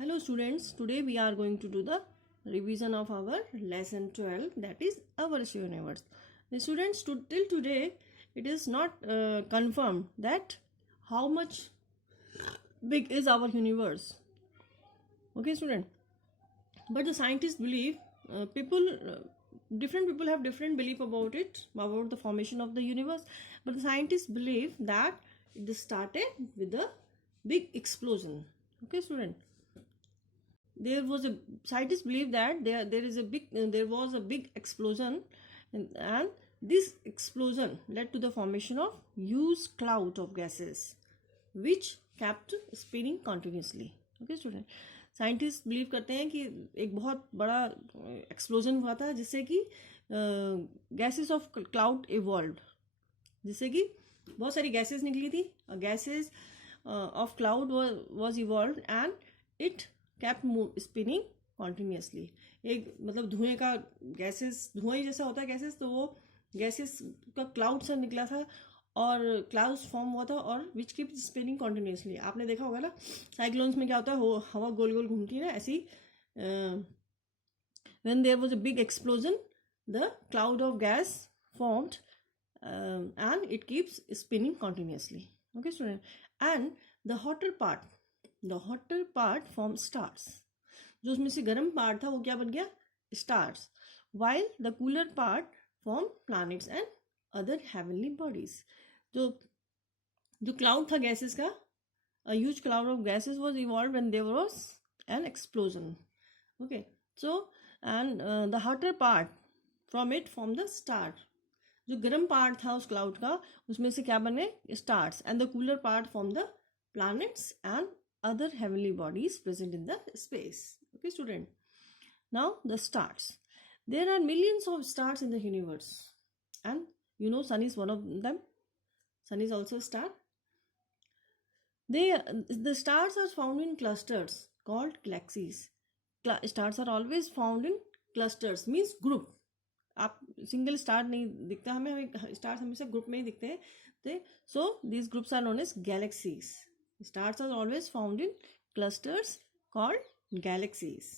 Hello students, today we are going to do the revision of our lesson 12, that is our universe. The students, till today it is not confirmed that how much big is our universe. Okay student, but the scientists believe different people have different belief about it, about the formation of the universe, but the scientists believe that it started with a big explosion. Okay student, there was a scientists believe that there was a big explosion, and this explosion led to the formation of huge cloud of gases which kept spinning continuously. Okay student, scientist believe करते हैं कि एक बहुत बड़ा explosion हुआ था जिससे कि गैसेस ऑफ क्लाउड इवॉल्व, जिससे कि बहुत सारी गैसेस निकली थी. Gases of cloud was evolve and it kept spinning continuously. एक मतलब धुएं का गैसेस, धुआं ही जैसा होता है गैसेस, तो वो गैसेस का क्लाउड से निकला था और क्लाउड्स फॉर्म हुआ था और विच कीप स्पिनिंग कॉन्टिन्यूसली. आपने देखा होगा ना साइक्लोन्स में क्या होता है, हवा गोल गोल घूमती है ना, ऐसी when there was a big explosion the cloud of gas formed and it keeps spinning continuously. Okay student, and the hotter part form stars. जो उसमें से गर्म पार्ट था वो क्या बन गया, stars. While the cooler part form planets and other heavenly bodies. जो क्लाउड था गैसेस का, a huge cloud of gases was evolved when there was an explosion. Okay, so and the hotter part from it formed the star. जो गर्म part था उस cloud का, उसमें से क्या बने, stars. And the cooler part form the planets and other heavenly bodies present in the space. Okay student, now the stars. There are millions of stars in the universe, and you know sun is one of them. Sun is also a star. The stars are found in clusters called galaxies. Stars are always found in clusters, means group. आप single star नहीं दिखता हमें stars हमेशा group में ही दिखते हैं. So these groups are known as galaxies. Stars are always found in clusters called galaxies.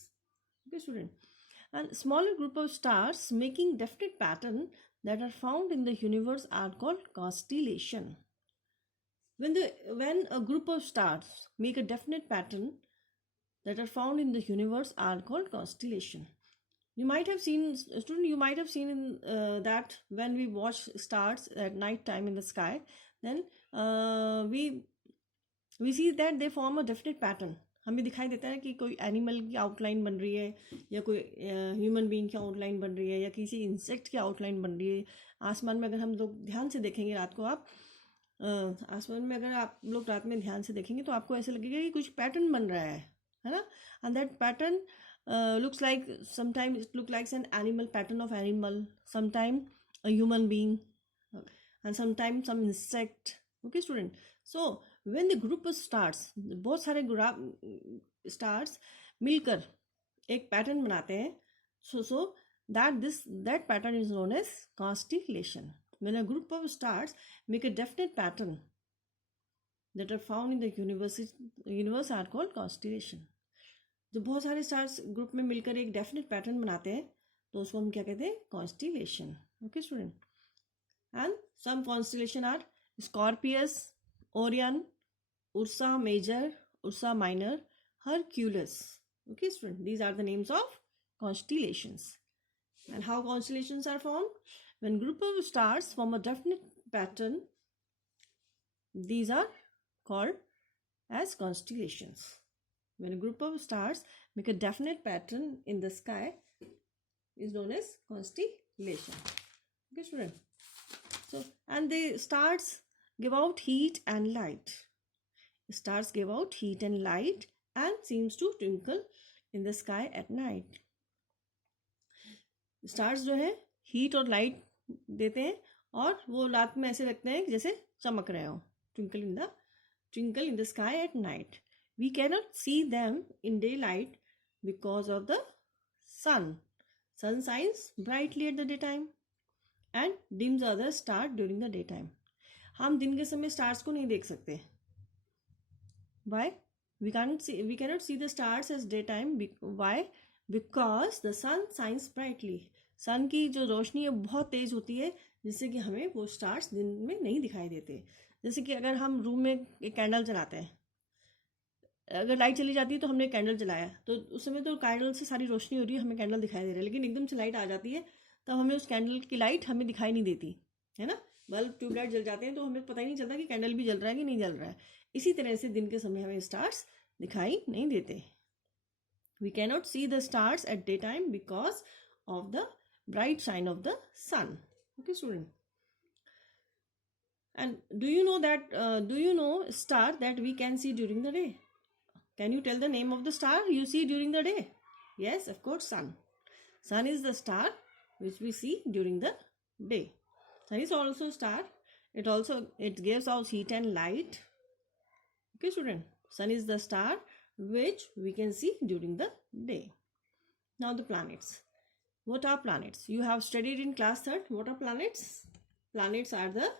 Okay student, and smaller group of stars making definite pattern that are found in the universe are called constellation. When a group of stars make a definite pattern that are found in the universe are called constellation. You might have seen, student, you might have seen in that when we watch stars at night time in the sky, then we see that they form a definite pattern. हमें दिखाई देता है कि कोई animal की outline बन रही है, या कोई ह्यूमन बीइंग की आउटलाइन बन रही है, या किसी इंसेक्ट की आउटलाइन बन रही है. आसमान में अगर हम लोग ध्यान से देखेंगे रात को, आप आसमान में अगर आप लोग रात में ध्यान से देखेंगे तो आपको ऐसा लगेगा कि कुछ पैटर्न बन रहा है ना. And that pattern looks like, sometimes it looks like an animal pattern of animal, sometimes a human being, and sometimes some insect. Okay student, so when the group of stars, बहुत सारे stars मिलकर एक pattern बनाते हैं, so that pattern is known as constellation. When a group of stars make a definite pattern that are found in the universe are called constellation. जब बहुत सारे stars group में मिलकर एक डेफिनेट पैटर्न बनाते हैं तो उसको हम क्या कहते हैं, constellation. Okay student, and some constellation are Scorpius, Orion, Ursa Major, Ursa Minor, Hercules. Okay student, these are the names of constellations. And how constellations are formed? When group of stars form a definite pattern, these are called as constellations. When a group of stars make a definite pattern in the sky is known as constellation. Okay student, so and the stars give out heat and light. Stars give out heat and light and seems to twinkle in the sky at night. Stars जो है heat और light देते हैं और वो रात में ऐसे लगते हैं जैसे चमक रहे हो. Twinkle in the sky at night. We cannot see them in daylight because of the sun. Sun shines brightly at the daytime and dims other stars during the daytime. हम दिन के समय स्टार्स को नहीं देख सकते. Why? we cannot see the stars as daytime. Why? Because the sun shines brightly. सन की जो रोशनी है बहुत तेज होती है, जिससे कि हमें वो स्टार्स दिन में नहीं दिखाई देते. जैसे कि अगर हम रूम में एक कैंडल जलाते हैं, अगर लाइट चली जाती है तो हमने कैंडल जलाया, तो उस समय तो कैंडल से सारी रोशनी हो रही है, हमें कैंडल दिखाई दे रहा है, लेकिन एकदम से लाइट आ जाती है तब हमें उस कैंडल की लाइट हमें दिखाई नहीं देती है ना. बल्ब ट्यूबलाइट जल जाते हैं तो हमें पता ही नहीं चलता कि कैंडल भी जल रहा है कि नहीं जल रहा है. इसी तरह से दिन के समय हमें स्टार्स दिखाई नहीं देते. We cannot see the stars at daytime because of the bright shine of the sun. Okay, student. And do you know star that we can see during the day? Can you tell the name of the star you see during the day? Yes, of course, sun. Sun is the star which we see during the day. Sun is also a star. It gives out heat and light. Okay, student. Sun is the star which we can see during the day. Now the planets. What are planets? You have studied in class 3rd. What are planets? Planets are the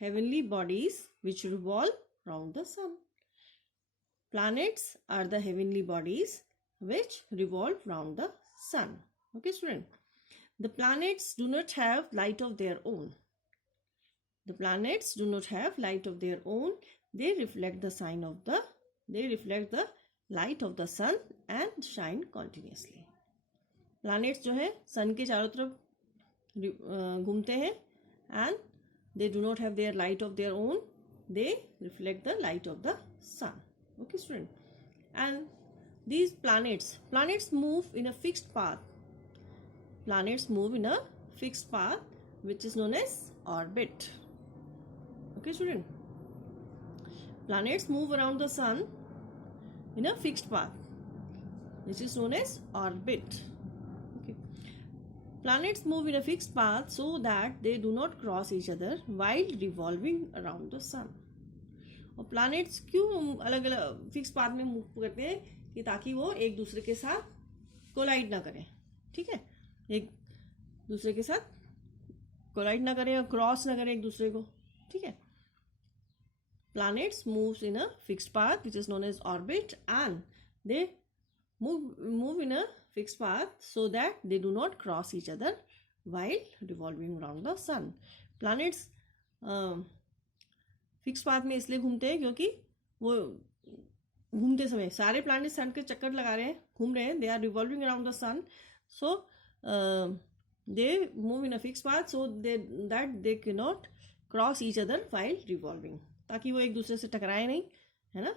heavenly bodies which revolve around the sun. Planets are the heavenly bodies which revolve around the sun. Okay, student. The planets do not have light of their own. The planets do not have light of their own. They reflect the light of the sun and shine continuously. Planets जो है sun के चारों तरफ घूमते हैं and they do not have their light of their own. They reflect the light of the sun. Okay, student. And these planets move in a fixed path. Planets move in a fixed path which is known as orbit. Okay, student. Planets move around the sun in a fixed path which is known as orbit. Okay. Planets move in a fixed path so that they do not cross each other while revolving around the sun. और planets क्यों अलग अलग fix path में move करते हैं? कि ताकि वो एक दूसरे के साथ कोलाइड ना करें. ठीक है, एक दूसरे के साथ कोलाइड ना करें और क्रॉस ना करें एक दूसरे को. ठीक है. Planets moves in a fixed path which is known as orbit and they move in a fixed path so that they do not cross each other while revolving around the sun. Planets fix path में इसलिए घूमते हैं क्योंकि वो घूमते समय सारे planet सन के चक्कर लगा रहे हैं, घूम रहे हैं. They are revolving around the sun, so they move in a fix path so that they can not cross each other while revolving, ताकि वो एक दूसरे से टकराए नहीं, है ना.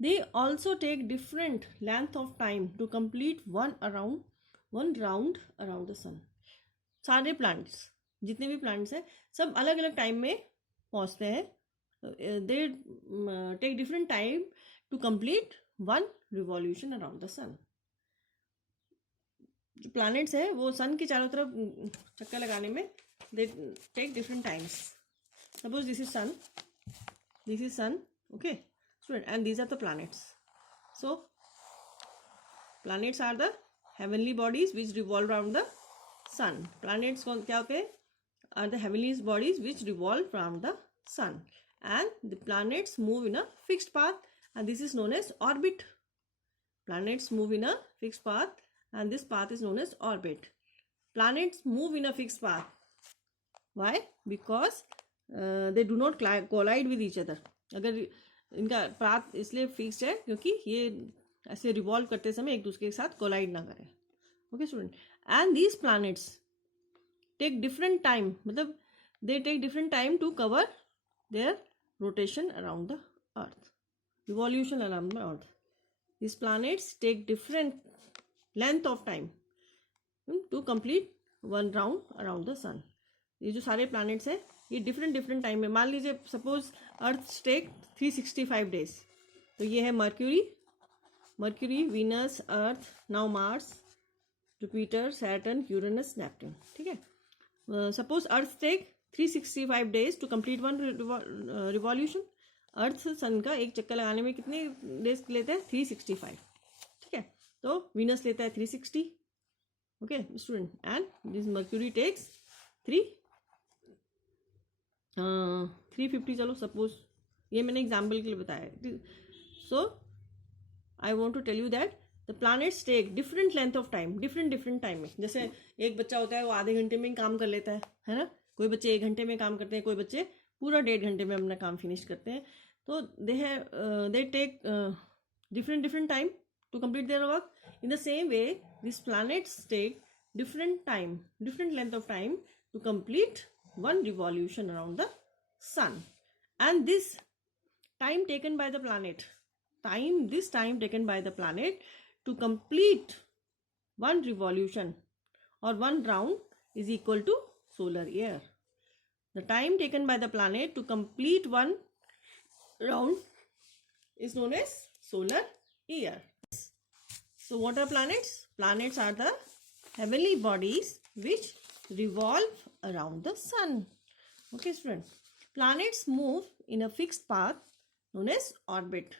They also take different length of time to complete one round around the sun. सारे प्लैनेट्स, जितने भी प्लैनेट्स हैं, सब अलग अलग टाइम में पहुंचते हैं. They take different time to complete one revolution around the sun. जो प्लैनेट्स हैं वो सन के चारों तरफ चक्कर लगाने में they take different times. Suppose this is sun, okay student, and these are the planets. So planets are the heavenly bodies which revolve around the sun. Planets क्या होते हैं? Are the heavenly bodies which revolve around the sun, and the planets move in a fixed path, and this is known as orbit. Planets move in a fixed path, and this path is known as orbit. Planets move in a fixed path. Why? Because they do not collide with each other. अगर इनका path इसलिए fixed है क्योंकि ये ऐसे revolve करते समय एक दूसरे के साथ कोलाइड ना करें. Okay, student. And these planets take different time, मतलब they take different time to cover their rotation around the earth, revolution around the earth. These planets take different length of time to complete one round around the sun. ये जो सारे planets हैं ये different time में, मान लीजिए suppose Earth take 365 days, तो ये है Mercury, Venus, Earth, now Mars, Jupiter, Saturn, Uranus, Neptune. ठीक है. Suppose Earth take 365 days to complete one revolution. Earth sun का एक चक्कर लगाने में कितने डेज लेते हैं? 365. ठीक है. तो वीनस लेता है 360. Okay student. And this Mercury takes 350. चलो सपोज ये मैंने एग्जाम्पल के लिए बताया. So I want to tell you that the planets take different length of time, different time में. जैसे एक बच्चा होता है वो आधे घंटे में काम कर लेता है ना. कोई बच्चे 1 घंटे में काम करते हैं, कोई बच्चे पूरा 1.5 घंटे में अपना काम फिनिश करते हैं. तो they take different time to complete their work. In the same way, these planets take different length of time to complete one revolution around the sun. And this time taken by the planet to complete one revolution or one round is equal to solar year. The time taken by the planet to complete one round is known as solar year. So what are planets? Planets are the heavenly bodies which revolve around the sun. Okay, student. Planets move in a fixed path known as orbit.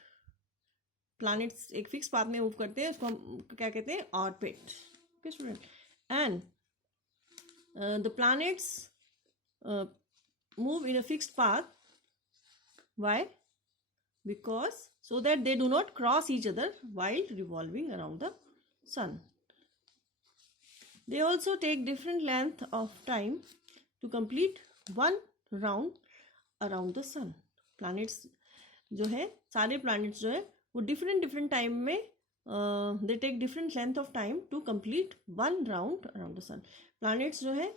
Planets एक fixed path में move करते हैं, उसको हम क्या कहते हैं? Orbit. Okay, student. And the planets move in a fixed path. Why? Because so that they do not cross each other while revolving around the sun. They also take different length of time to complete one round around the sun. Planets जो है, सारे planets जो है वो different time में they take different length of time to complete one round around the sun. Planets जो है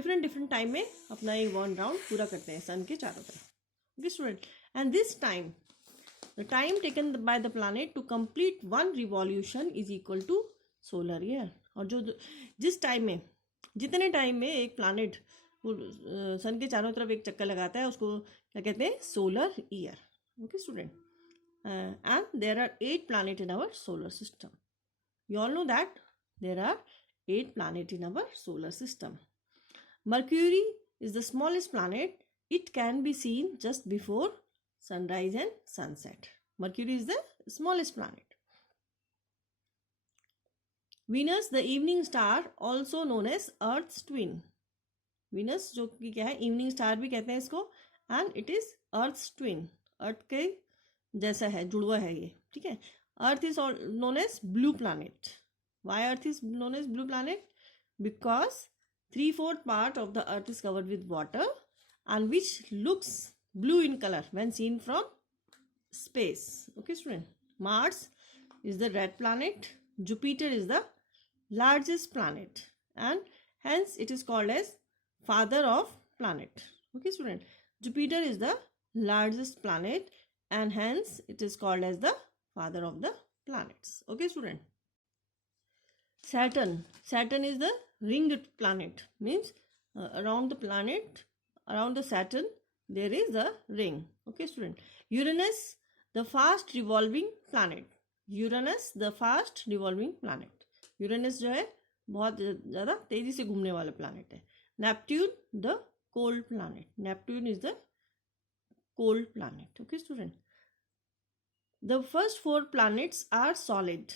different time में अपना एक one round पूरा करते हैं sun के चारों तरफ. Okay, student. And this time, the time taken by the planet to complete one revolution is equal to solar year. और जो जिस टाइम में, जितने टाइम में एक प्लानेट सन के चारों तरफ एक चक्कर लगाता है उसको क्या कहते हैं? Solar year. Okay student. And there are 8 planet in our solar system. You all know that there are 8 planet in our solar system. Mercury is the smallest planet. It can be seen just before sunrise and sunset. Mercury is the smallest planet. Venus, the evening star, also known as Earth's twin. Venus जो कि क्या है, evening star भी कहते हैं इसको, and it is Earth's twin. Earth के जैसा है, जुड़वा है ये, ठीक है. Earth is known as blue planet. Why Earth is known as blue planet? Because 3/4 part of the Earth is covered with water and which looks blue in color when seen from space. Okay, student. Mars is the red planet. Jupiter is the largest planet and hence it is called as father of planet. Okay, student. Jupiter is the largest planet and hence it is called as the father of the planets. Okay, student. Saturn is the ringed planet. Means around the planet, around the Saturn, there is a ring. Okay, student. Uranus, the fast revolving planet. Uranus, the fast revolving planet. Uranus जो है बहुत ज़्यादा तेजी से घूमने वाला planet है. Neptune, the cold planet. Neptune is the cold planet. Okay, student. The first 4 planets are solid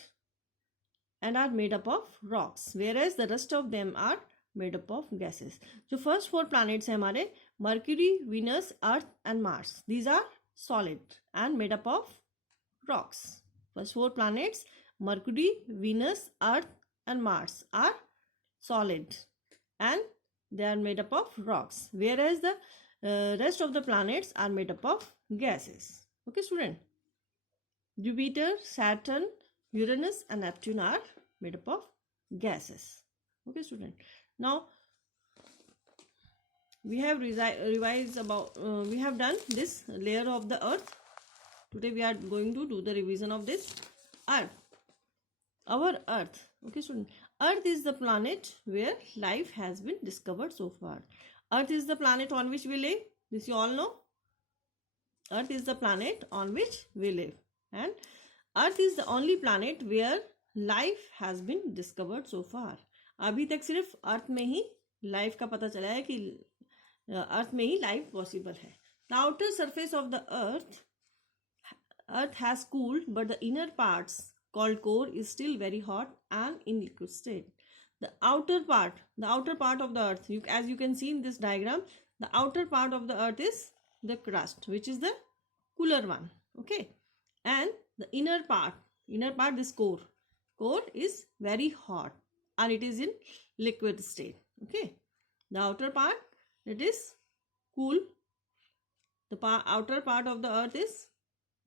and are made up of rocks, whereas the rest of them are made up of gases. जो first 4 planets हैं हमारे, Mercury, Venus, Earth and Mars. These are solid and made up of rocks. First 4 planets, Mercury, Venus, Earth and Mars are solid and they are made up of rocks, whereas the rest of the planets are made up of gases. Okay, student. Jupiter, Saturn, Uranus and Neptune are made up of gases. Okay, student. Now we have revised about we have done this layer of the earth. Today we are going to do the revision of this earth. Our earth. Okay, student. Earth is the planet where life has been discovered so far. Earth is the planet on which we live. This you all know. Earth is the planet on which we live. And Earth is the only planet where life has been discovered so far. अभी तक सिर्फ अर्थ में ही life का पता चला है कि अर्थ में ही लाइफ पॉसिबल है. The outer surface of the earth has cooled, but the inner parts called core is still very hot and in liquid state. The outer part of the earth, as you can see in this diagram, the outer part of the earth is the crust, which is the cooler one. Okay, and the inner part, this core is very hot and it is in liquid state. Okay, the outer part, it is cool. The outer part of the earth is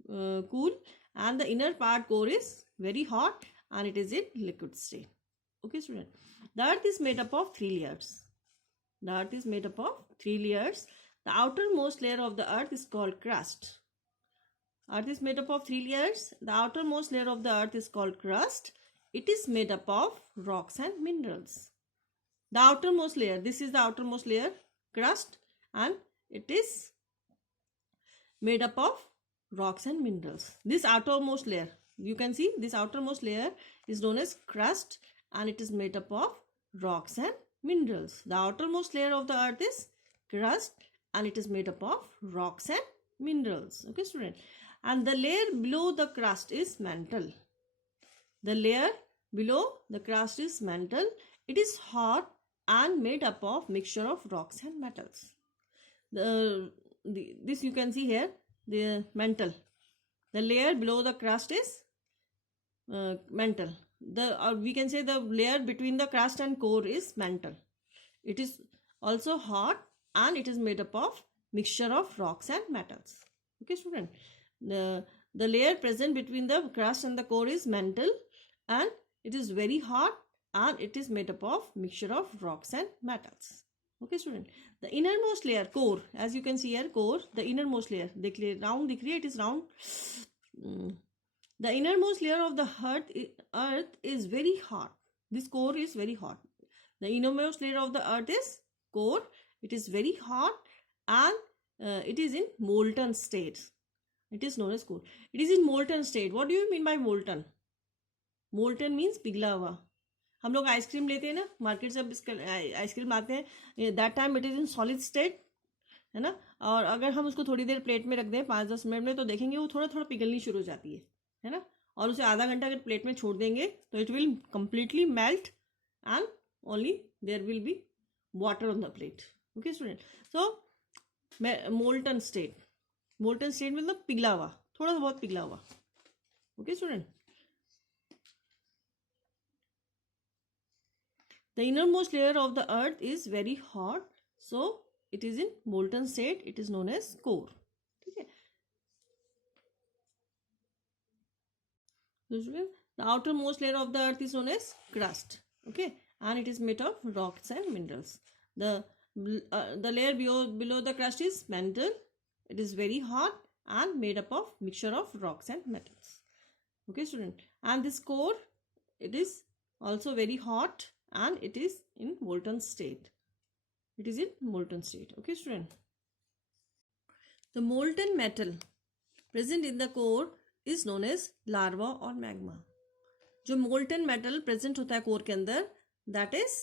cool, and the inner part core is very hot and it is in liquid state. Okay, student, the earth is made up of 3 layers. The earth is made up of 3 layers. The outermost layer of the earth is called crust. Earth is made up of 3 layers. The outermost layer of the earth is called crust. It is made up of rocks and minerals. The outermost layer, this is the outermost layer, crust, and it is made up of rocks and minerals. This outermost layer, you can see this outermost layer is known as crust and it is made up of rocks and minerals. The outermost layer of the earth is crust and it is made up of rocks and minerals. Okay, student. And the layer below the crust is mantle. The layer below the crust is mantle. It is hot and made up of mixture of rocks and metals. This you can see here, the mantle. The layer below the crust is mantle. We can say the layer between the crust and core is mantle. It is also hot and it is made up of mixture of rocks and metals. Okay, student. The layer present between the crust and the core is mantle and it is very hot and it is made up of mixture of rocks and metals. Okay, student. The innermost layer, core, as you can see here, core, the innermost layer, round, it is round. The innermost layer of the earth is very hot. This core is very hot. The innermost layer of the earth is core. It is very hot and it is in molten state. It is known as core. It is in molten state. What do you mean by molten? Molten means पिघला हुआ. हम लोग ice cream लेते हैं ना, market से ice cream लाते हैं, that time it is in solid state, है ना. और अगर हम उसको थोड़ी देर प्लेट में रख दें 5-10 मिनट में, तो देखेंगे वो थोड़ा थोड़ा पिघलनी शुरू हो जाती है ना. और उसे आधा घंटा अगर प्लेट में छोड़ देंगे तो it will completely melt and only there will be water on the plate. Okay student. So molten state मतलब पिघला हुआ, थोड़ा बहुत पिघला हुआ. Okay student. The innermost layer of the earth is very hot, so it is in molten state. It is known as core. Okay. The outermost layer of the earth is known as crust. Okay, and it is made of rocks and minerals. The layer below the crust is mantle. It is very hot and made up of mixture of rocks and metals. Okay, student. And this core, it is also very hot and it is in molten state. It is in molten state. Okay, student. The molten metal present in the core is known as larva or magma. जो molten metal present होता है core के अंदर, that is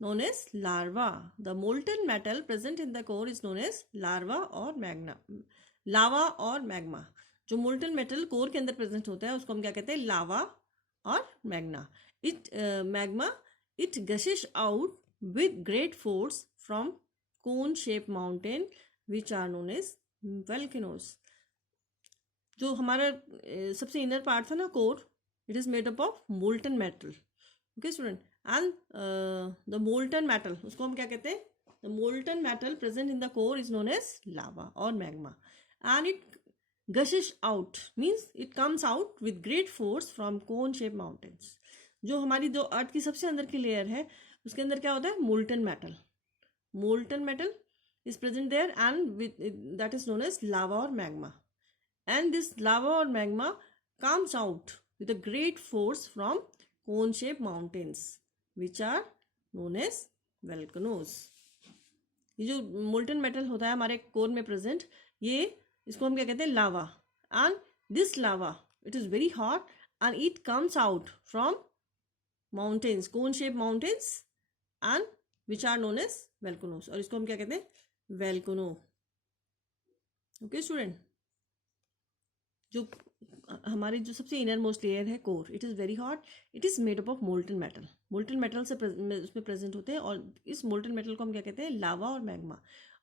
known as larva. The molten metal present in the core is known as larva or magma. Lava or magma. जो molten metal core के अंदर present होता है उसको हम क्या कहते हैं? Lava और magma. It gushes out with great force from cone-shaped mountain which are known as volcanoes. जो हमारा सबसे इनर पार्ट था ना core, it is made up of molten metal. Okay student. And the molten metal, उसको हम क्या कहते हैं? The molten metal present in the core is known as lava और magma. And it gushes out means it comes out with great force from cone shape mountains. जो हमारी जो अर्थ की सबसे अंदर की लेयर है उसके अंदर क्या होता है? Molten metal. Molten metal is present there and that is known as lava or magma. And this lava or magma comes out with a great force from cone-shaped mountains which are known as volcanoes. ये जो molten metal होता है हमारे core में present, ये इसको हम क्या कहते हैं? लावा. And this lava, it is very hot and it comes out from mountains, cone-shaped mountains and which are known as volcanoes. और इसको हम क्या कहते हैं? वेल्कोनो. Okay student. जो हमारी जो सबसे इनर मोस्ट लेयर है core, it is very hot. It is made up of molten metal. Molten metal से उसमें प्रेजेंट होते हैं और इस मोल्टन मेटल को हम क्या कहते हैं? लावा और मैग्मा.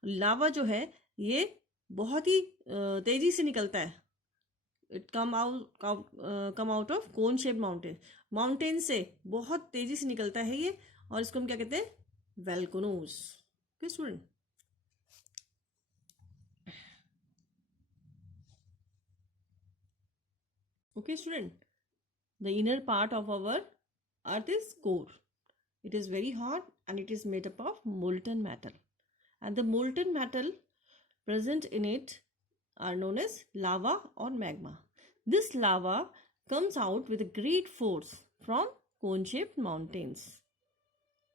लावा जो है ये बहुत ही तेजी से निकलता है. It come out of cone shape mountain से बहुत तेजी से निकलता है ये, और इसको हम क्या कहते हैं? Volcanoes. Okay student. Okay student, the inner part of our earth is core. It is very hot and it is made up of molten metal, and the molten metal present in it are known as lava or magma. This lava comes out with a great force from cone-shaped mountains,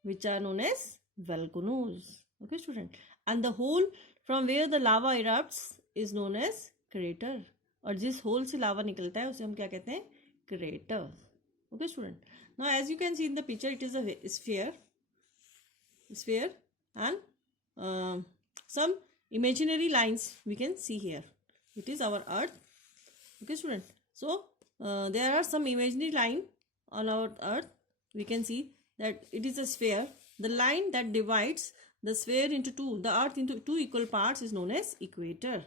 which are known as volcanoes. Okay student, and the hole from where the lava erupts is known as crater. और जिस whole से लावा निकलता है उसे हम क्या कहते हैं? Crater. Okay student. Now as you can see in the picture, it is a sphere and some imaginary lines we can see here. It is our earth. Okay student. So there are some imaginary line on our earth. We can see that it is a sphere. The line that divides the sphere into two, the earth into two equal parts, is known as equator.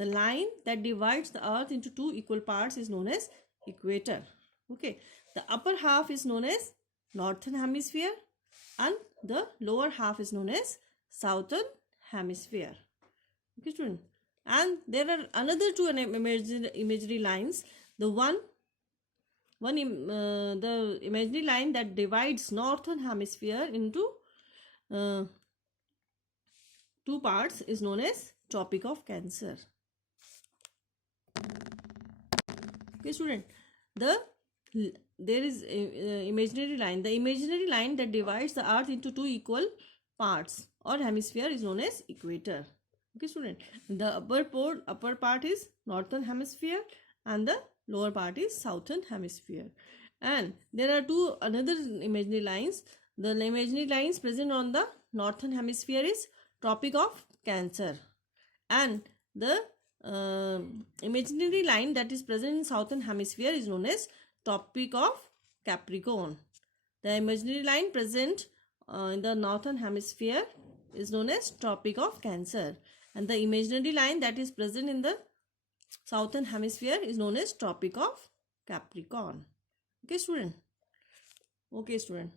The line that divides the earth into two equal parts is known as equator. Okay. The upper half is known as northern hemisphere and the lower half is known as southern hemisphere. Okay student. And there are another two imaginary lines. The the imaginary line that divides northern hemisphere into two parts is known as Tropic of Cancer. Okay student, there is imaginary line. The imaginary line that divides the earth into two equal parts or hemisphere is known as equator. Okay student, the upper part is northern hemisphere and the lower part is southern hemisphere. And there are two another imaginary lines. The imaginary lines present on the northern hemisphere is Tropic of Cancer, and the imaginary line that is present in southern hemisphere is known as Tropic of Capricorn. The imaginary line present in the northern hemisphere is known as Tropic of Cancer, and the imaginary line that is present in the southern hemisphere is known as Tropic of Capricorn. Okay student. Okay student.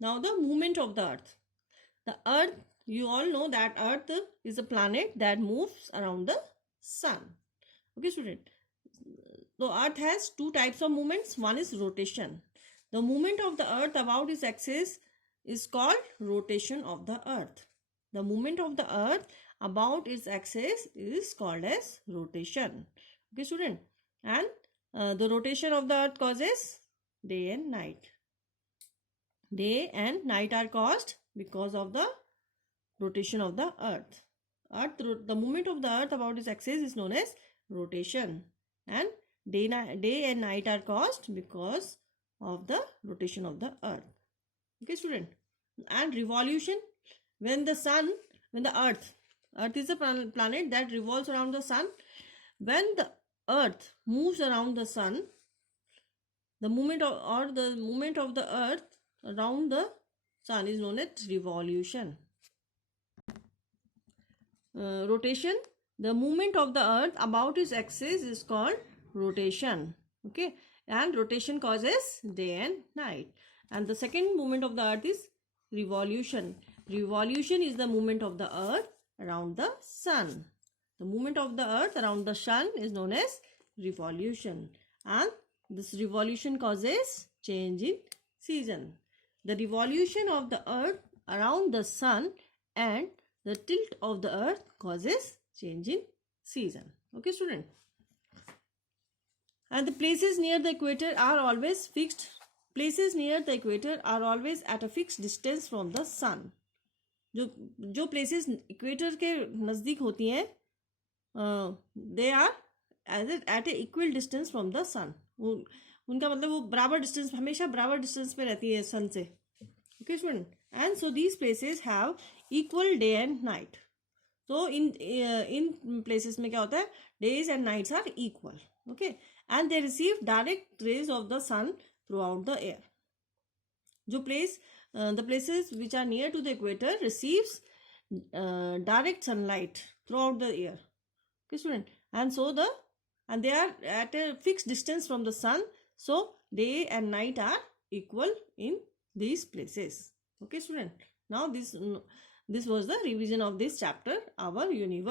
Now the movement of the earth. The earth, you all know that earth is a planet that moves around the sun. Okay student. So earth has two types of movements. One is rotation. The movement of the earth about its axis is called rotation of the earth. The movement of the earth about its axis is called as rotation. Okay student. And the rotation of the earth causes day and night. Day and night are caused because of the rotation of the earth. The movement of the earth about its axis is known as rotation, and day and night are caused because of the rotation of the earth. Okay student. And revolution, when the earth is a planet that revolves around the sun. When the earth moves around the sun, the movement of the earth around the sun is known as revolution. Rotation, the movement of the earth about its axis is called rotation. Okay, and rotation causes day and night. And the second movement of the earth is revolution. Revolution is the movement of the earth around the sun. The movement of the earth around the sun is known as revolution, and this revolution causes change in season. The revolution of the earth around the sun and the tilt of the earth causes change in season. Okay student. And the places near the equator are always fixed. Places near the equator are always at a fixed distance from the sun. जो places equator के नज़दीक होती हैं, they are at a equal distance from the sun. उनका मतलब वो बराबर distance, हमेशा बराबर डिस्टेंस पे रहती है सन से. Okay student. And so these places have equal day and night. So in places में क्या होता है, days and nights are equal. Okay, and they receive direct rays of the sun throughout the air. The places which are near to the equator receives direct sunlight throughout the year. Okay, student. And they are at a fixed distance from the sun, so day and night are equal in these places. Okay, student. Now this was the revision of this chapter, our universe.